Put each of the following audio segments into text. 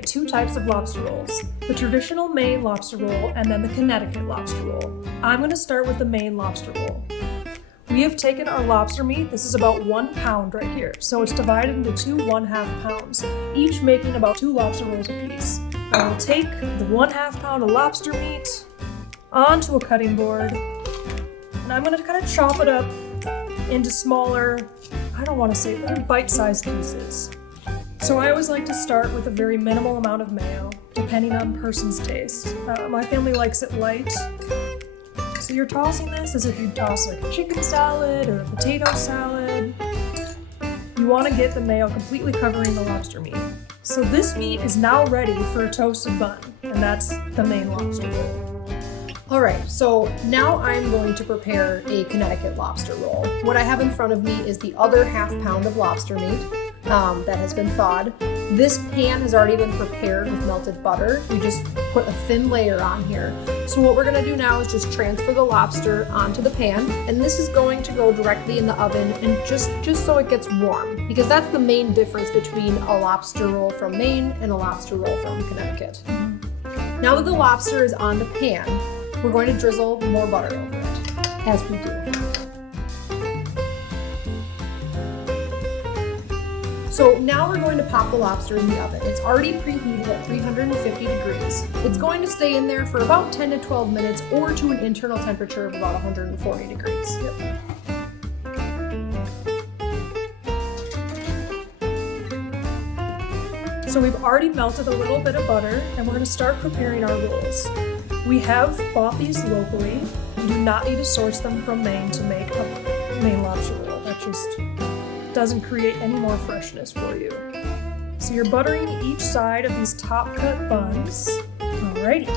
make two types of lobster rolls, the traditional Maine Lobster Roll and then the Connecticut Lobster Roll. I'm going to start with the Maine Lobster Roll. We have taken our lobster meat, this is about 1 pound right here, so it's divided into two 1/2 pounds, each making about 2 lobster rolls apiece. I will take the 1/2 pound of lobster meat onto a cutting board, and I'm going to kind of chop it up into smaller, I don't want to say bite-sized pieces. So I always like to start with a very minimal amount of mayo, depending on person's taste. My family likes it light. So you're tossing this as if you'd toss like a chicken salad or a potato salad. You want to get the mayo completely covering the lobster meat. So this meat is now ready for a toasted bun, and that's the Maine Lobster Roll. All right, so now I'm going to prepare a Connecticut lobster roll. What I have in front of me is the other 1/2 pound of lobster meat that has been thawed. This pan has already been prepared with melted butter. We just put a thin layer on here. So what we're gonna do now is just transfer the lobster onto the pan, and this is going to go directly in the oven and just so it gets warm, because that's the main difference between a lobster roll from Maine and a lobster roll from Connecticut. Now that the lobster is on the pan, we're going to drizzle more butter over it, as we do. So now we're going to pop the lobster in the oven. It's already preheated at 350 degrees. It's going to stay in there for about 10 to 12 minutes or to an internal temperature of about 140 degrees. Yep. So we've already melted a little bit of butter, and we're going to start preparing our rolls. We have bought these locally. You do not need to source them from Maine to make a Maine lobster roll. That just doesn't create any more freshness for you. So you're buttering each side of these top cut buns. Alrighty.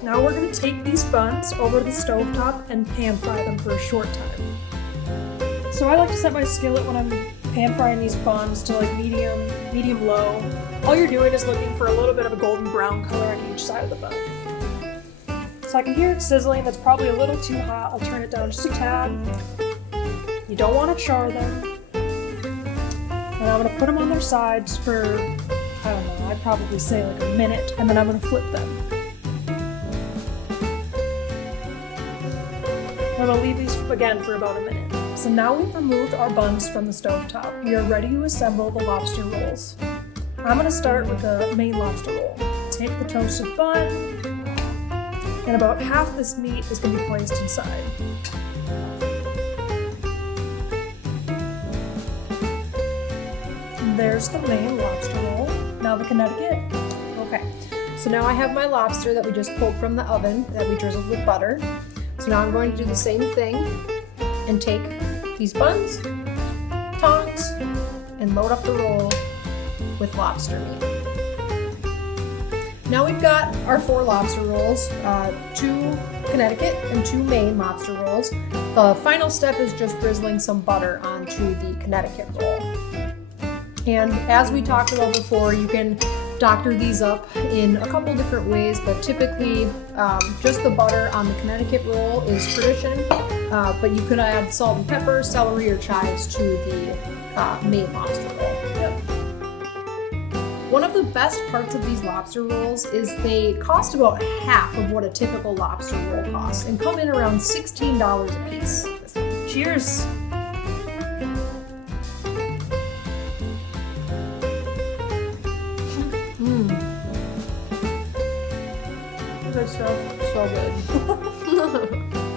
Now we're going to take these buns over to the stovetop and pan fry them for a short time. So I like to set my skillet when I'm pan frying these buns to like medium low. All you're doing is looking for a little bit of a golden brown color on each side of the bun. So I can hear it sizzling. That's probably a little too hot. I'll turn it down just a tad. You don't want to char them. And I'm going to put them on their sides for, I don't know, I'd probably say like a minute, and then I'm going to flip them. I'm going to leave these again for about a minute. So now we've removed our buns from the stovetop. We are ready to assemble the lobster rolls. I'm going to start with the Maine Lobster Roll. Take the toasted bun, and about half this meat is going to be placed inside. There's the Maine Lobster Roll. Now the Connecticut. Okay, so now I have my lobster that we just pulled from the oven that we drizzled with butter. So now I'm going to do the same thing and take these buns, tongs, and load up the roll with lobster meat. Now we've got our 4 lobster rolls, 2 Connecticut and 2 Maine lobster rolls. The final step is just drizzling some butter onto the Connecticut roll. And as we talked about before, you can doctor these up in a couple different ways, but typically just the butter on the Connecticut roll is tradition, but you could add salt and pepper, celery, or chives to the Maine lobster roll. Yep. One of the best parts of these lobster rolls is they cost about half of what a typical lobster roll costs and come in around $16 a piece. Cheers! Good stuff. So good.